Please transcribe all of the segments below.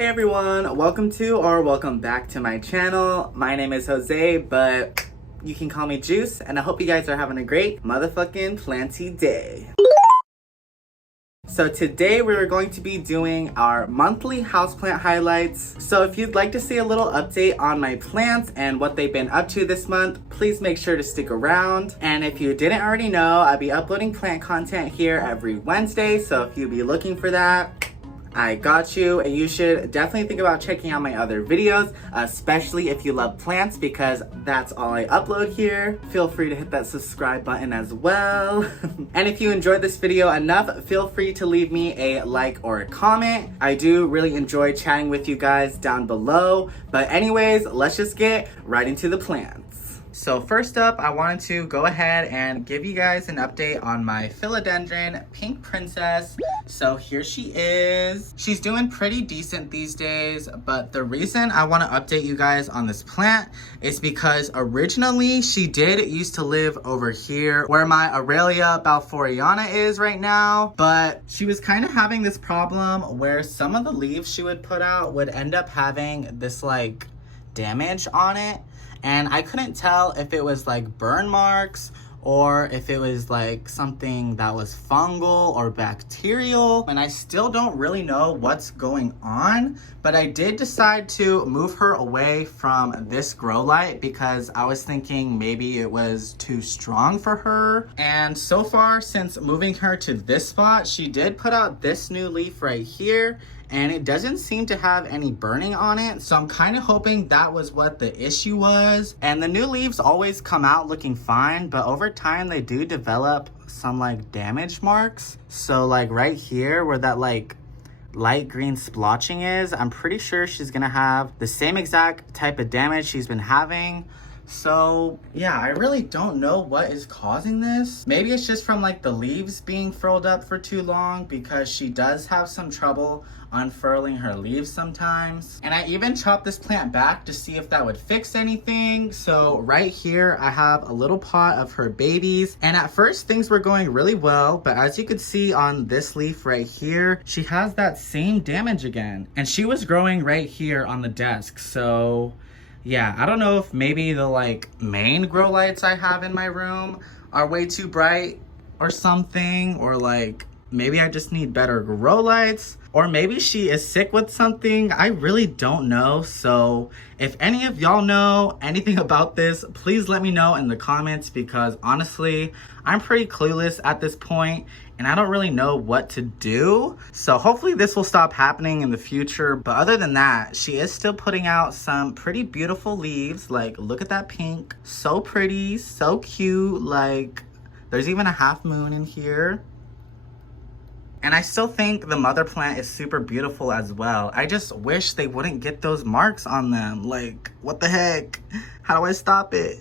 Hey everyone, welcome back to my channel. My name is Jose, but you can call me Juice, and I hope you guys are having a great motherfucking planty day. So today we're going to be doing our monthly houseplant highlights. So if you'd like to see a little update on my plants and what they've been up to this month, please make sure to stick around. And if you didn't already know, I'll be uploading plant content here every Wednesday, so if you'll be looking for that, I got you. And you should definitely think about checking out my other videos, especially if you love plants, because that's all I upload here. Feel free to hit that subscribe button as well. And if you enjoyed this video enough, feel free to leave me a like or a comment. I do really enjoy chatting with you guys down below. But anyways, let's just get right into the plants. So first up, I wanted to go ahead and give you guys an update on my philodendron pink princess. So here she is. She's doing pretty decent these days, but the reason I want to update you guys on this plant is because originally she did used to live over here where my Aurelia balfouriana is right now, but she was kind of having this problem where some of the leaves she would put out would end up having this like damage on it. And I couldn't tell if it was like burn marks or if it was like something that was fungal or bacterial. And I still don't really know what's going on, but I did decide to move her away from this grow light because I was thinking maybe it was too strong for her. And so far, since moving her to this spot, she did put out this new leaf right here, and it doesn't seem to have any burning on it. So I'm kind of hoping that was what the issue was. And the new leaves always come out looking fine, but over time they do develop some like damage marks. So like right here where that like light green splotching is, I'm pretty sure she's gonna have the same exact type of damage she's been having. So yeah, I really don't know what is causing this. Maybe it's just from like the leaves being furled up for too long, because she does have some trouble unfurling her leaves sometimes. And I even chopped this plant back to see if that would fix anything. So right here I have a little pot of her babies, and at first things were going really well, but as you could see on this leaf right here, she has that same damage again, and she was growing right here on the desk. So yeah, I don't know if maybe the like main grow lights I have in my room are way too bright or something, or like maybe I just need better grow lights, or maybe she is sick with something. I really don't know. So if any of y'all know anything about this, please let me know in the comments, because honestly, I'm pretty clueless at this point and I don't really know what to do. So hopefully this will stop happening in the future. But other than that, she is still putting out some pretty beautiful leaves. Like, look at that pink. So pretty, so cute. Like, there's even a half moon in here. And I still think the mother plant is super beautiful as well. I just wish they wouldn't get those marks on them. Like, what the heck? How do I stop it?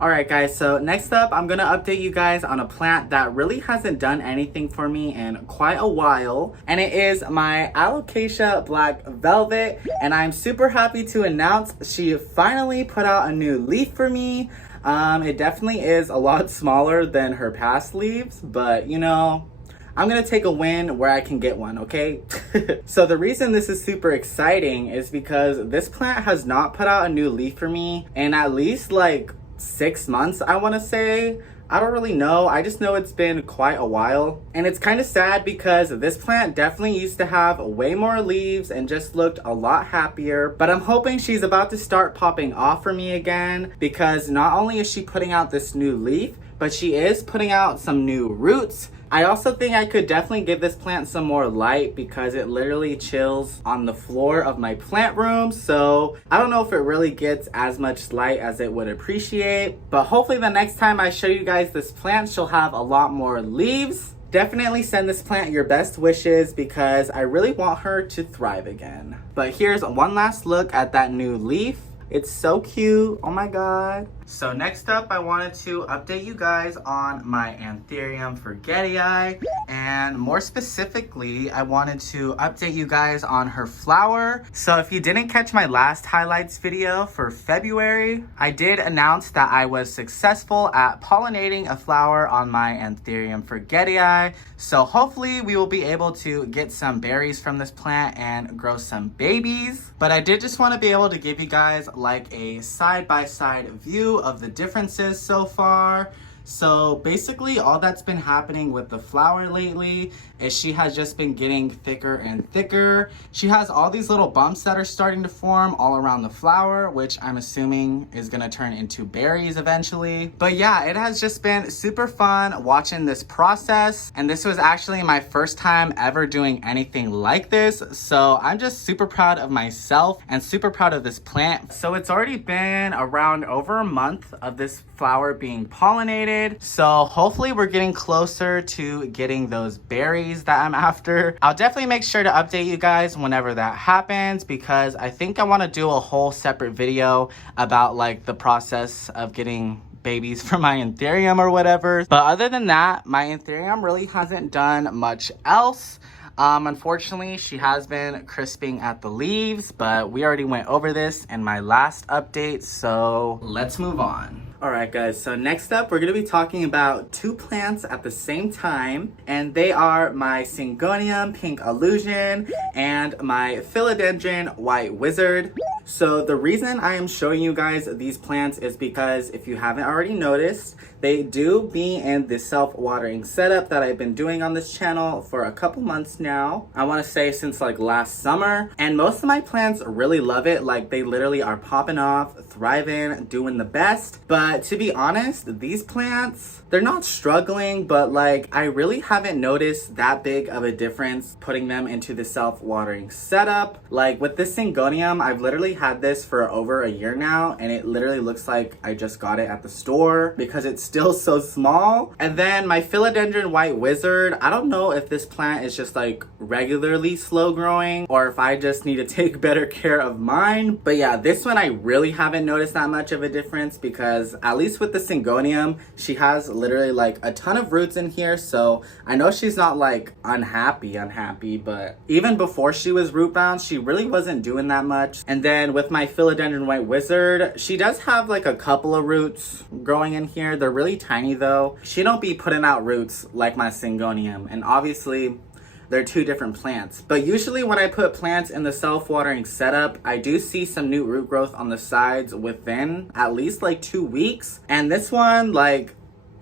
Alright guys, so next up, I'm gonna update you guys on a plant that really hasn't done anything for me in quite a while. And it is my alocasia black velvet. And I'm super happy to announce she finally put out a new leaf for me. It definitely is a lot smaller than her past leaves, but you know, I'm gonna take a win where I can get one, okay? So the reason this is super exciting is because this plant has not put out a new leaf for me in at least like 6 months, I wanna say. I don't really know. I just know it's been quite a while. And it's kind of sad because this plant definitely used to have way more leaves and just looked a lot happier. But I'm hoping she's about to start popping off for me again, because not only is she putting out this new leaf, but she is putting out some new roots. I also think I could definitely give this plant some more light, because it literally chills on the floor of my plant room. So I don't know if it really gets as much light as it would appreciate, but hopefully the next time I show you guys this plant, she'll have a lot more leaves. Definitely send this plant your best wishes, because I really want her to thrive again. But here's one last look at that new leaf. It's so cute. Oh my god. So next up, I wanted to update you guys on my anthurium forgetii, and more specifically, I wanted to update you guys on her flower. So if you didn't catch my last highlights video for February, I did announce that I was successful at pollinating a flower on my anthurium forgetii. So hopefully we will be able to get some berries from this plant and grow some babies. But I did just want to be able to give you guys like a side-by-side view of the differences so far. So basically all that's been happening with the flower lately is she has just been getting thicker and thicker. She has all these little bumps that are starting to form all around the flower, which I'm assuming is gonna turn into berries eventually. But yeah, it has just been super fun watching this process. And this was actually my first time ever doing anything like this. So I'm just super proud of myself and super proud of this plant. So it's already been around over a month of this flower being pollinated. So hopefully we're getting closer to getting those berries that I'm after. I'll definitely make sure to update you guys whenever that happens, because I think I want to do a whole separate video about like the process of getting babies from my anthurium or whatever. But other than that, my anthurium really hasn't done much else. Unfortunately, she has been crisping at the leaves, but we already went over this in my last update, so let's move on. Alright guys, so next up we're going to be talking about two plants at the same time, and they are my syngonium pink allusion and my philodendron white wizard. So the reason I am showing you guys these plants is because if you haven't already noticed, they do be in the self-watering setup that I've been doing on this channel for a couple months now. I want to say since like last summer, and most of my plants really love it. Like they literally are popping off, thriving, doing the best. But to be honest, these plants, they're not struggling, but like I really haven't noticed that big of a difference putting them into the self-watering setup. Like with this syngonium, I've literally had this for over a year now, and it literally looks like I just got it at the store because it's still so small. And then my philodendron white wizard, I don't know if this plant is just like regularly slow growing or if I just need to take better care of mine. But yeah, this one I really haven't noticed that much of a difference, because at least with the syngonium, she has literally like a ton of roots in here. So I know she's not like unhappy, but even before she was root bound, she really wasn't doing that much. And then with my philodendron white wizard, she does have like a couple of roots growing in here. They're really tiny though. She don't be putting out roots like my syngonium, and obviously they're two different plants. But usually when I put plants in the self-watering setup, I do see some new root growth on the sides within at least like 2 weeks. And this one, like,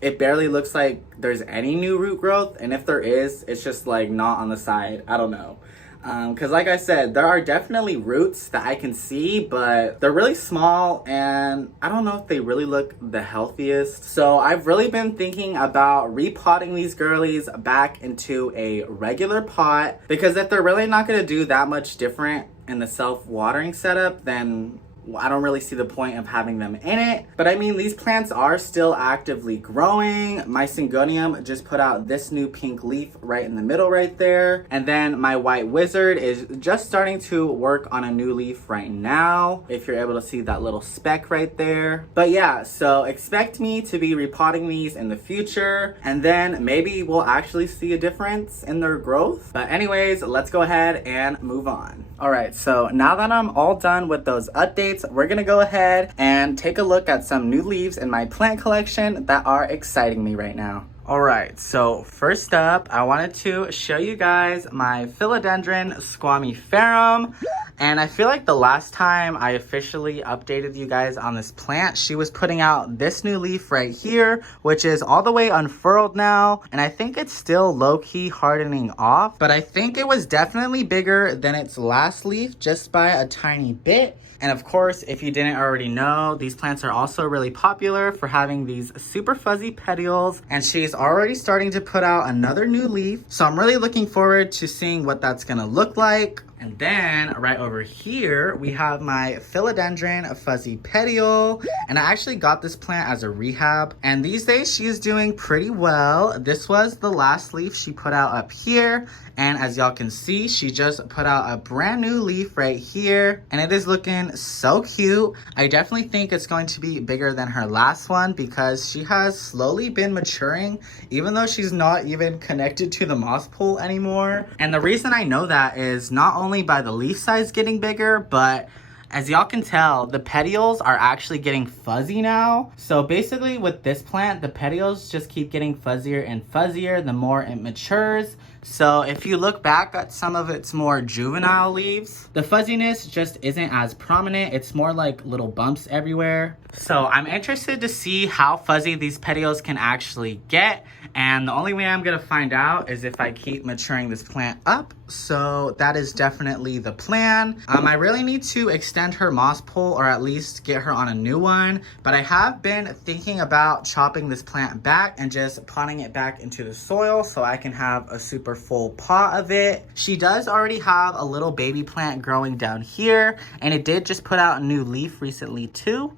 it barely looks like there's any new root growth, and if there is, it's just like not on the side. I don't know. Because like I said, there are definitely roots that I can see, but they're really small, and I don't know if they really look the healthiest. So I've really been thinking about repotting these girlies back into a regular pot, because if they're really not going to do that much different in the self-watering setup, then I don't really see the point of having them in it. But I mean, these plants are still actively growing. My syngonium just put out this new pink leaf right in the middle right there. And then my white wizard is just starting to work on a new leaf right now, if you're able to see that little speck right there. But yeah, so expect me to be repotting these in the future, and then maybe we'll actually see a difference in their growth. But anyways, let's go ahead and move on. Alright, so now that I'm all done with those updates, we're gonna go ahead and take a look at some new leaves in my plant collection that are exciting me right now. Alright, so first up, I wanted to show you guys my philodendron squamiferum. And I feel like the last time I officially updated you guys on this plant, she was putting out this new leaf right here, which is all the way unfurled now. And I think it's still low-key hardening off, but I think it was definitely bigger than its last leaf just by a tiny bit. And of course, if you didn't already know, these plants are also really popular for having these super fuzzy petioles, and she's already starting to put out another new leaf. So I'm really looking forward to seeing what that's gonna look like. And then right over here, we have my philodendron fuzzy petiole. And I actually got this plant as a rehab. And these days she is doing pretty well. This was the last leaf she put out up here. And as y'all can see, she just put out a brand new leaf right here. And it is looking so cute. I definitely think it's going to be bigger than her last one because she has slowly been maturing, even though she's not even connected to the moss pool anymore. And the reason I know that is not only by the leaf size getting bigger, but as y'all can tell, the petioles are actually getting fuzzy now. So basically with this plant, the petioles just keep getting fuzzier and fuzzier the more it matures. So if you look back at some of its more juvenile leaves, the fuzziness just isn't as prominent. It's more like little bumps everywhere. So I'm interested to see how fuzzy these petioles can actually get. And the only way I'm gonna find out is if I keep maturing this plant up. So that is definitely the plan. I really need to extend her moss pole or at least get her on a new one. But I have been thinking about chopping this plant back and just potting it back into the soil so I can have a super full pot of it. She does already have a little baby plant growing down here, and it did just put out a new leaf recently too.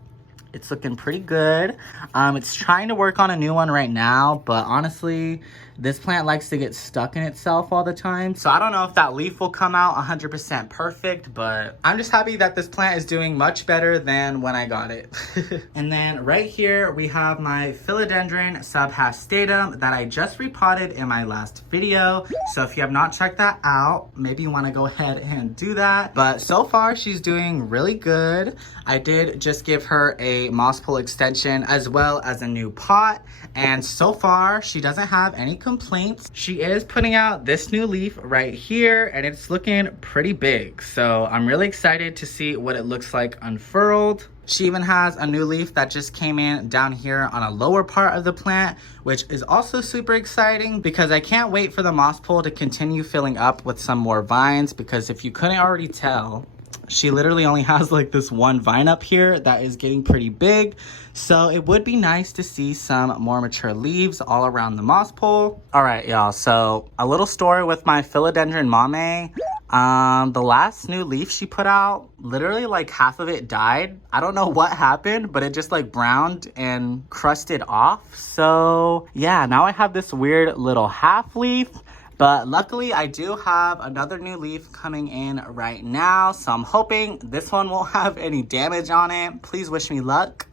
It's looking pretty good. It's trying to work on a new one right now, but honestly, this plant likes to get stuck in itself all the time. So I don't know if that leaf will come out 100% perfect, but I'm just happy that this plant is doing much better than when I got it. And then right here, we have my philodendron subhastatum that I just repotted in my last video. So if you have not checked that out, maybe you want to go ahead and do that. But so far, she's doing really good. I did just give her a moss pole extension as well as a new pot. And so far, she doesn't have any complaints. She is putting out this new leaf right here, and it's looking pretty big. So I'm really excited to see what it looks like unfurled. She even has a new leaf that just came in down here on a lower part of the plant, which is also super exciting because I can't wait for the moss pole to continue filling up with some more vines, because if you couldn't already tell, she literally only has like this one vine up here that is getting pretty big. So it would be nice to see some more mature leaves all around the moss pole. All right, y'all. So a little story with my philodendron mame. The last new leaf she put out, literally like half of it died. I don't know what happened, but it just like browned and crusted off. So yeah, now I have this weird little half leaf. But luckily, I do have another new leaf coming in right now. So I'm hoping this one won't have any damage on it. Please wish me luck.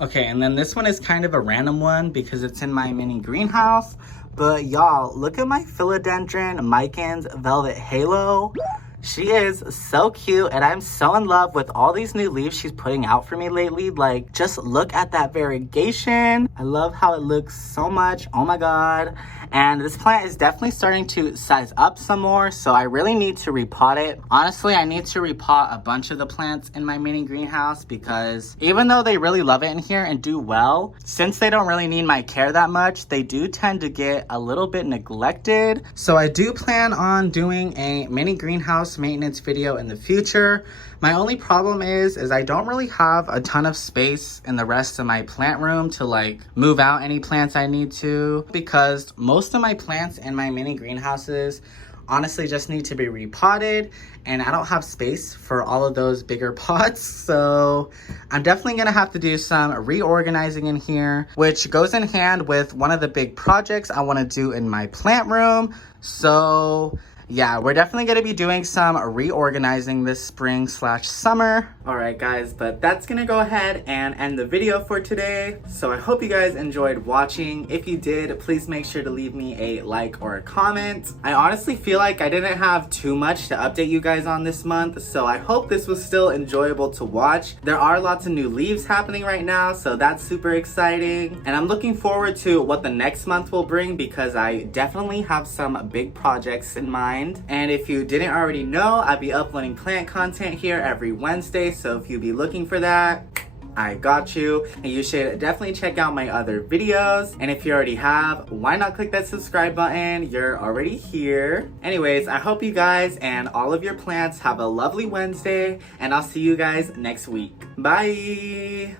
Okay, and then this one is kind of a random one because it's in my mini greenhouse. But y'all, look at my philodendron Micans Velvet Halo. She is so cute, and I'm so in love with all these new leaves she's putting out for me lately. Like, just look at that variegation. I love how it looks so much. Oh my god. And this plant is definitely starting to size up some more, so I really need to repot it. Honestly, I need to repot a bunch of the plants in my mini greenhouse because even though they really love it in here and do well, since they don't really need my care that much, they do tend to get a little bit neglected. So I do plan on doing a mini greenhouse maintenance video in the future. My only problem is I don't really have a ton of space in the rest of my plant room to like move out any plants I need to, because most of my plants in my mini greenhouses honestly just need to be repotted, and I don't have space for all of those bigger pots. So I'm definitely gonna have to do some reorganizing in here, which goes in hand with one of the big projects I want to do in my plant room. So yeah, we're definitely going to be doing some reorganizing this spring/summer. All right, guys, but that's going to go ahead and end the video for today. So I hope you guys enjoyed watching. If you did, please make sure to leave me a like or a comment. I honestly feel like I didn't have too much to update you guys on this month, so I hope this was still enjoyable to watch. There are lots of new leaves happening right now, so that's super exciting. And I'm looking forward to what the next month will bring because I definitely have some big projects in mind. And if you didn't already know, I'll be uploading plant content here every Wednesday, so if you'd be looking for that, I got you. And you should definitely check out my other videos. And if you already have, why not click that subscribe button? You're already here. Anyways, I hope you guys and all of your plants have a lovely Wednesday, and I'll see you guys next week. Bye!